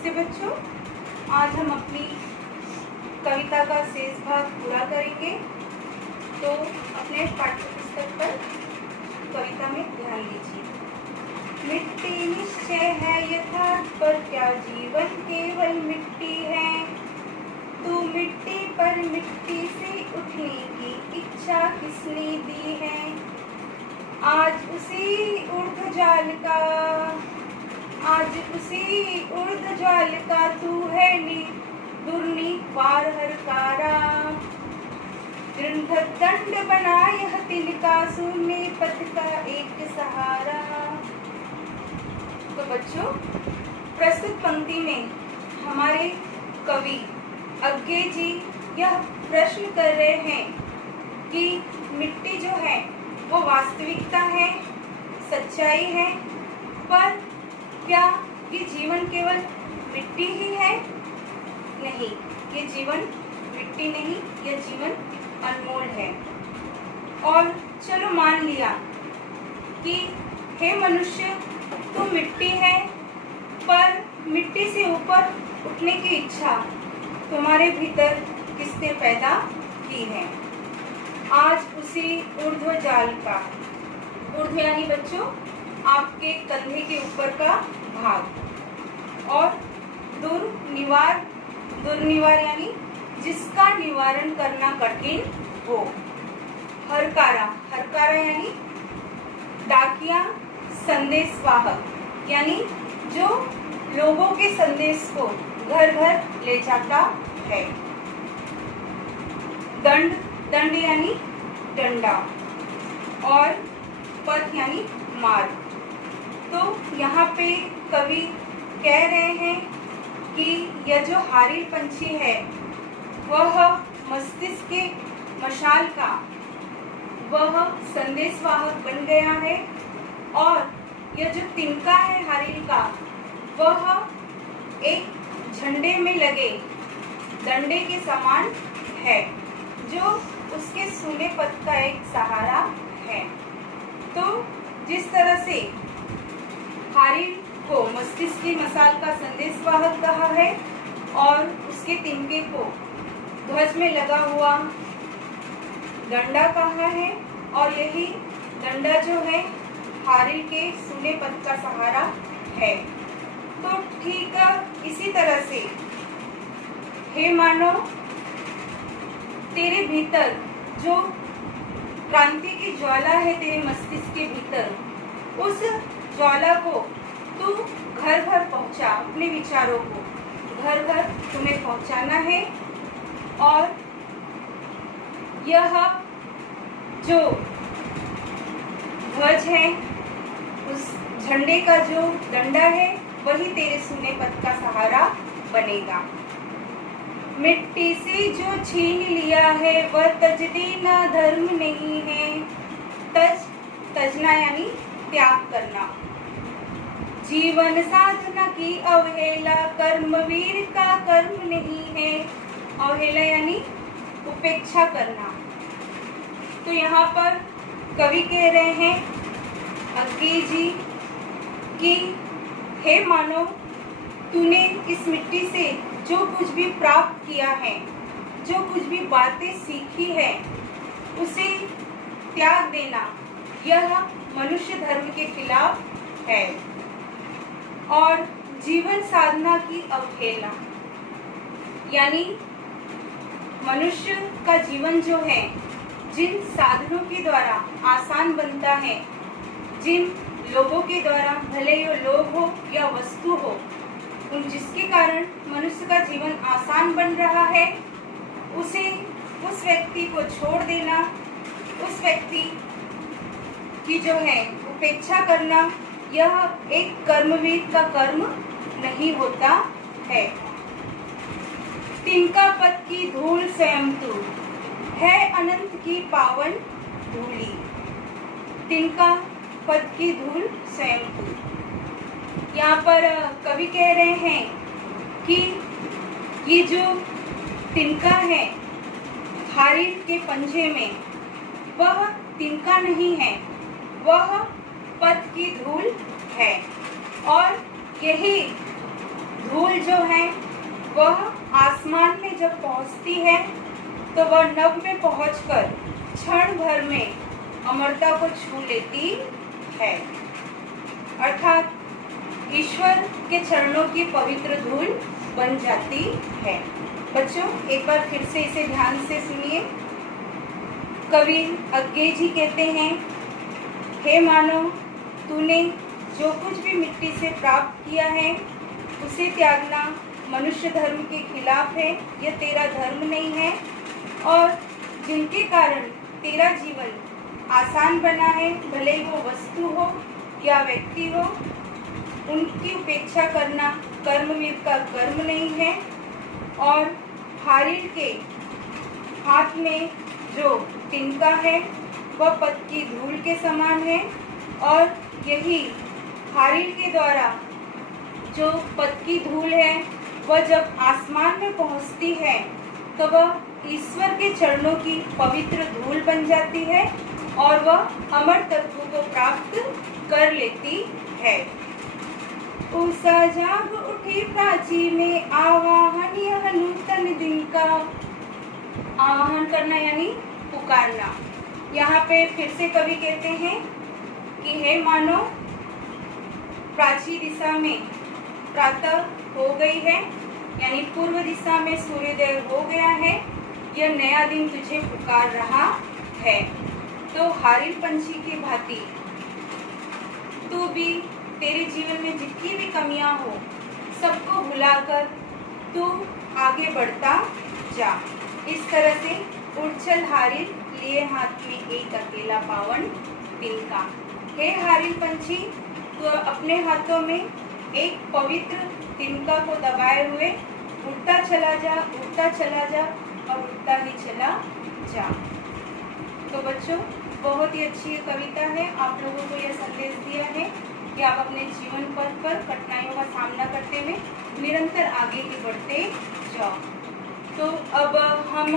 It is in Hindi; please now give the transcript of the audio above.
नमस्ते बच्चों, आज हम अपनी कविता का शेष भाग पूरा करेंगे। तो अपने पाठ्य पुस्तक पर कविता में ध्यान दीजिए। मिट्टी निश्चय है यथार्थ, पर क्या जीवन केवल मिट्टी है। तू मिट्टी पर मिट्टी से उठने की इच्छा किसने दी है। आज उसी ऊर्ध्वजाल का तू है दुर्निवार हरकारा। दंड बना यह तिनका शून्य पथ का एक सहारा। तो बच्चों, प्रस्तुत पंक्ति में हमारे कवि अज्ञे जी यह प्रश्न कर रहे हैं कि मिट्टी जो है वो वास्तविकता है, सच्चाई है, पर क्या ये जीवन केवल मिट्टी ही है? नहीं, ये जीवन मिट्टी नहीं, यह जीवन अनमोल है। और चलो मान लिया कि हे मनुष्य, तू मिट्टी है, पर मिट्टी से ऊपर उठने की इच्छा तुम्हारे भीतर किसने पैदा की है। आज उसी ऊर्ध्वजाल का, ऊर्ध्व यानी बच्चों आपके कंधे के ऊपर का भाग, और दुर्निवार यानी जिसका निवारण करना कठिन हो। हरकारा यानी डाकिया, संदेशवाहक यानी जो लोगों के संदेश को घर घर ले जाता है। दंड यानी डंडा, और पथ यानी मार्ग। तो यहाँ पे कवि कह रहे हैं कि यह जो हारिल पंछी है वह मस्तिष्क के मशाल का वह संदेशवाहक बन गया है, और यह जो तिनका है हारिल का वह एक झंडे में लगे डंडे के समान है, जो उसके सूने पथ का एक सहारा है। तो जिस तरह से हारिल को मस्तिष्क की मशाल का संदेशवाहक कहा है और उसके तिनके को ध्वज में लगा हुआ डंडा कहा है, और यही डंडा जो है हारिल के सूने पथ का सहारा है। तो ठीक इसी तरह से हे मानव, तेरे भीतर जो क्रांति की ज्वाला है तेरे मस्तिष्क के भीतर, उस ज्वाला को तू घर घर पहुंचा। अपने विचारों को घर घर तुम्हें पहुंचाना है, और यह जो ध्वज है, उस झंडे का जो डंडा है, वही तेरे सूने पथ का सहारा बनेगा। मिट्टी से जो छीन लिया है वह तज देना धर्म नहीं है। तजना यानी त्याग करना। जीवन साधना की अवहेला कर्मवीर का कर्म नहीं है। अवहेला यानी उपेक्षा करना। तो यहाँ पर कवि कह रहे हैं अज्ञे जी कि हे मानव, तूने इस मिट्टी से जो कुछ भी प्राप्त किया है, जो कुछ भी बातें सीखी है, उसे त्याग देना यह मनुष्य धर्म के खिलाफ है। और जीवन साधना की अवहेलना यानी मनुष्य का जीवन जो है, जिन साधनों के द्वारा आसान बनता है, जिन लोगों के द्वारा, भले ये लोग हो या वस्तु हो, उन जिसके कारण मनुष्य का जीवन आसान बन रहा है, उस व्यक्ति को छोड़ देना, उस व्यक्ति की जो है उपेक्षा करना, यह एक कर्मवीर का कर्म नहीं होता है। तिनका पद की धूल स्वयं तू है अनंत की पावन धूली। तिनका पद की धूल स्वयं तू। यहाँ पर कवि कह रहे हैं कि ये जो तिनका है हारिल के पंजे में, वह तिनका नहीं है, वह पद की धूल है, और यही धूल जो है वह आसमान में जब पहुंचती है तो वह नभ में पहुंचकर क्षण भर में अमरता को छू लेती है, अर्थात ईश्वर के चरणों की पवित्र धूल बन जाती है। बच्चों एक बार फिर से इसे ध्यान से सुनिए। कवि अज्ञे जी कहते हैं, हे मानव, तूने जो कुछ भी मिट्टी से प्राप्त किया है उसे त्यागना मनुष्य धर्म के खिलाफ है, यह तेरा धर्म नहीं है। और जिनके कारण तेरा जीवन आसान बना है, भले ही वो वस्तु हो या व्यक्ति हो, उनकी उपेक्षा करना कर्मवीर का कर्म नहीं है। और हारिल के हाथ में जो तिनका है वह पद की धूल के समान है, और यही हारिल के द्वारा जो पद की धूल है वह जब आसमान में पहुंचती है तो वह ईश्वर के चरणों की पवित्र धूल बन जाती है और वह अमर तत्व को प्राप्त कर लेती है। उषा जाग उठी प्राची में आवाहन, यह नूतन दिन का आवाहन करना यानी पुकारना। यहाँ पे फिर से कवि कहते हैं कि हे मानो, प्राची दिशा में प्रातः हो गई है, यानी पूर्व दिशा में सूर्योदय हो गया है, यह नया दिन तुझे पुकार रहा है। तो हारिल पंछी की भांति तू भी, तेरे जीवन में जितनी भी कमियां हो सबको भुलाकर तू आगे बढ़ता जा। इस तरह से उड़ चल हारिल, लिए हाथ में एक अकेला पावन तिनका। हे हारिल पंछी, तो अपने हाथों में एक पवित्र तिनका को दबाए हुए उड़ता चला जा, उड़ता चला जा और उड़ता ही चला जा। तो बच्चों बहुत ही अच्छी कविता है। आप लोगों को यह संदेश दिया है कि आप अपने जीवन पथ पर कठिनाइयों का सामना करते हुए निरंतर आगे ही बढ़ते जाओ। तो अब हम